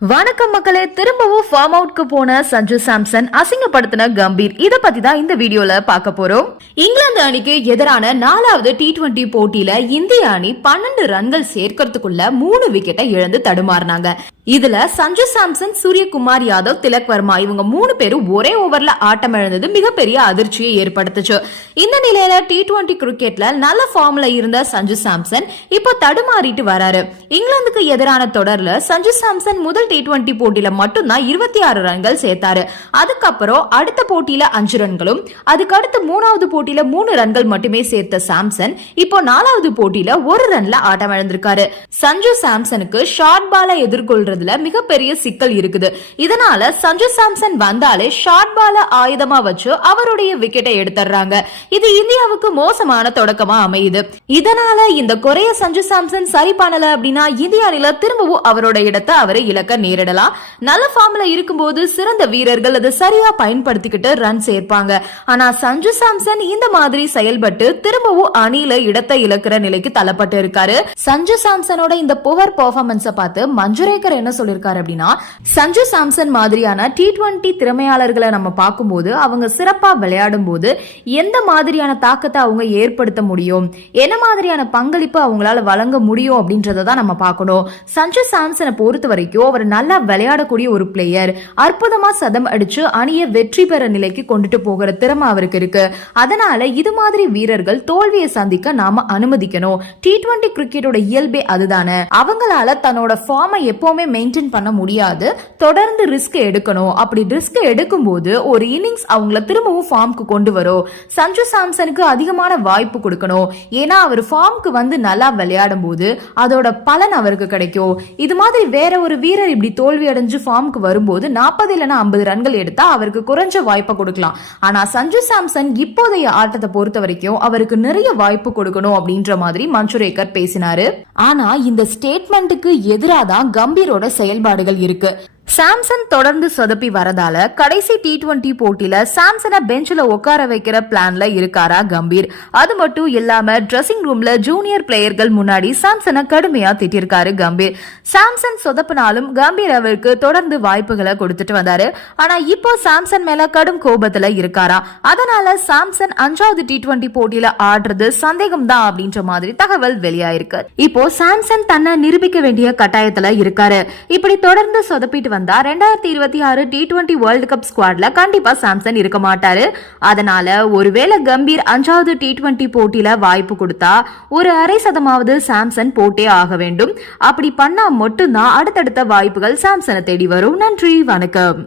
வணக்கம் மக்களே, திரும்பவும் ஃபார்ம் அவுட்க்கு போன சஞ்சு சாம்சன் அசிங்கப்படுத்தின கம்பீர், இத பத்தி தான் இந்த வீடியோல பார்க்க போறோம். இங்கிலாந்து அணிக்கு எதிரான 4வது T20 போட்டியில இந்திய அணி 12 ரன்கள் சேர்க்கறதுக்குள்ள 3 விக்கெட்டை இழந்து தடுமாறினாங்க. இதுல சஞ்சு சாம்சன், சூரியகுமார் யாதவ், திலக் வர்மா இவங்க 3 பேரும் ஒரே ஓவர்ல ஆட்டம் இழந்தது மிகப்பெரிய அதிர்ச்சியை ஏற்படுத்துச்சு. இந்த நிலையில T20 கிரிக்கெட்ல நல்ல ஃபார்ம்ல இருந்த சஞ்சு சாம்சன் இப்போ தடுமாறிட்டு வராரு. இங்கிலாந்துக்கு எதிரான தொடர்ல சஞ்சு சாம்சன் முதல் T20 போட்டியில மட்டும்தான் 26 ரன்கள் சேர்த்தாரு. அதுக்கப்புறம் அடுத்த போட்டியில 5 ரன்களும், அதுக்கு அடுத்து 3வது போட்டியில 3 ரன்கள் மட்டுமே சேர்த்த சாம்சன் இப்போ 4வது போட்டியில 1 ரன்ல ஆட்டம் இழந்திருக்காரு. சஞ்சு சாம்சனுக்கு ஷார்ட் பாலை எதிர்கொள்றதுல மிகப்பெரிய சிக்கல் இருக்குது. இதனால சஞ்சு சாம்சன் வந்தாலே ஷார்ட் பால ஆயுதமா வச்சு அவருடைய விக்கெட்டை எடுத்துறாங்க. இது இந்தியாவுக்கு மோசமான தொடக்கமா அமையுது. இதனால இந்த குறைய சஞ்சு சாம்சன் சரி பண்ணல அப்படின்னா இந்திய அணில திரும்பவும் அவரோட இடத்தை அவரை இழக்க நேரிடலாம். நல்ல ஃபார்ம்ல இருக்கும்போது சிறந்த வீரர்கள் அதை சரியா பயன்படுத்திக்கிட்டு ரன் சேர்ப்பாங்க. ஆனா சஞ்சு சாம்சன் இந்த மாதிரி செயல்பட்டு திரும்பவும் அணியில இடத்தை இழக்கிற நிலைக்கு தள்ளப்பட்டு இருக்காரு. சஞ்சு சாம்சனோட இந்த புவர் பெர்ஃபார்மன்ஸை பார்த்து மஞ்சுரேக்கர் என்ன சொல்லிருக்காரு அப்படின்னா, சஞ்சு சாம்சன் மாதிரியான T20 திறமையாளர்களை நம்ம பார்க்கும்போது அவங்க சிறப்பா விளையாடும் போது எந்த மாதிரியான தாக்கத்தை அவங்க ஏற்படுத்த முடியும், என்ன மாதிரியான பங்களிப்பு அவங்களால வழங்க முடியும் அப்படின்றத தான் நம்ம பார்க்கணும். சஞ்சு சாம்சனை பொறுத்த வரைக்கும் அவர் நல்லா விளையாடக்கூடிய ஒரு பிளேயர். அற்புதமா சதம் அடிச்சு அணியை வெற்றி பெற நிலைக்கு கொண்டுட்டு போகிற திறமை அவருக்கு இருக்கு. அதனால இது மாதிரி வீரர்கள் தோல்வியை சந்திக்க நாம அனுமதிக்கணும். T20 கிரிக்கெட்டோட இயல்பே அதுதானே. அவங்களால தன்னோட ஃபார்மை எப்பவுமே மெயின்டைன் பண்ண முடியாது. தொடர்ந்து ரிஸ்க் எடுக்கணும். அப்படி ரிஸ்க் எடுக்கும் போது ஒரு இன்னிங்ஸ் அவங்கள திரும்பவும் ஃபார்முக்கு கொண்டு வரும். சஞ்சு சாம்சனுக்கு அதிகமான வாய்ப்பு கொடுக்கணும். ஏன்னா அவர் ஃபார்முக்கு வந்து நல்லா விளையாடும் போது அதோட பலன் அவருக்கு கிடைக்கும். இது மாதிரி வேற ஒரு வீரர் இப்படி தோல்வி அடைஞ்சு ஃபார்முக்கு வரும்போது 40 இல்லைன்னா 50 ரன்கள் எடுத்தா அவருக்கு குறைஞ்ச வாய்ப்பை கொடுக்கலாம். ஆனா சஞ்சு சாம்சன் இப்போதைய ஆட்டத்தை பொறுத்த வரைக்கும் அவருக்கு நிறைய வாய்ப்பு கொடுக்கணும் அப்படின்ற மாதிரி மஞ்சுரேக்கர் பேசினாரு. ஆனா இந்த ஸ்டேட்மெண்ட்டுக்கு எதிராதான் கம்பீரோட செயல்பாடுகள் இருக்கு. சாம்சன் தொடர்ந்து சொதப்பி வரதால கடைசி T20 போட்டியில சாம்சனை பெஞ்சில உட்கார வைக்கிற பிளான்ல இருக்காரா கம்பீர். அது மட்டும் இல்லாம ட்ரெஸ்ஸிங் ரூம்ல ஜூனியர் பிளேயர்கள் முன்னாடி சாம்சனை கடுமையா திட்டிருக்காரு கம்பீர். சாம்சன் சொதப்பினாலும் கம்பீர் அவருக்கு தொடர்ந்து வாய்ப்புகளை கொடுத்துட்டு வந்தாரு. ஆனா இப்போ சாம்சன் மேல கடும் கோபத்துல இருக்காரா. அதனால சாம்சன் 5வது T20 போட்டியில ஆடுறது சந்தேகம் தான் அப்படின்ற மாதிரி தகவல் வெளியாயிருக்கு. இப்போ சாம்சன் தன்னை நிரூபிக்க வேண்டிய கட்டாயத்துல இருக்காரு. இப்படி தொடர்ந்து சொதப்பிட்டு வந்தா 2026 T20 வேர்ல்ட் கப் ஸ்குவாட்ல கண்டிப்பா சாம்சன் இருக்க மாட்டாரு. அதனால ஒருவேளை கம்பீர் 5வது T20 போட்டியில வாய்ப்பு கொடுத்தா ஒரு 0.5% சாம்சன் போட்டே ஆக வேண்டும். அப்படி பண்ணா மட்டும்தான் அடுத்தடுத்த வாய்ப்புகள் சாம்சனை தேடி வரும். நன்றி, வணக்கம்.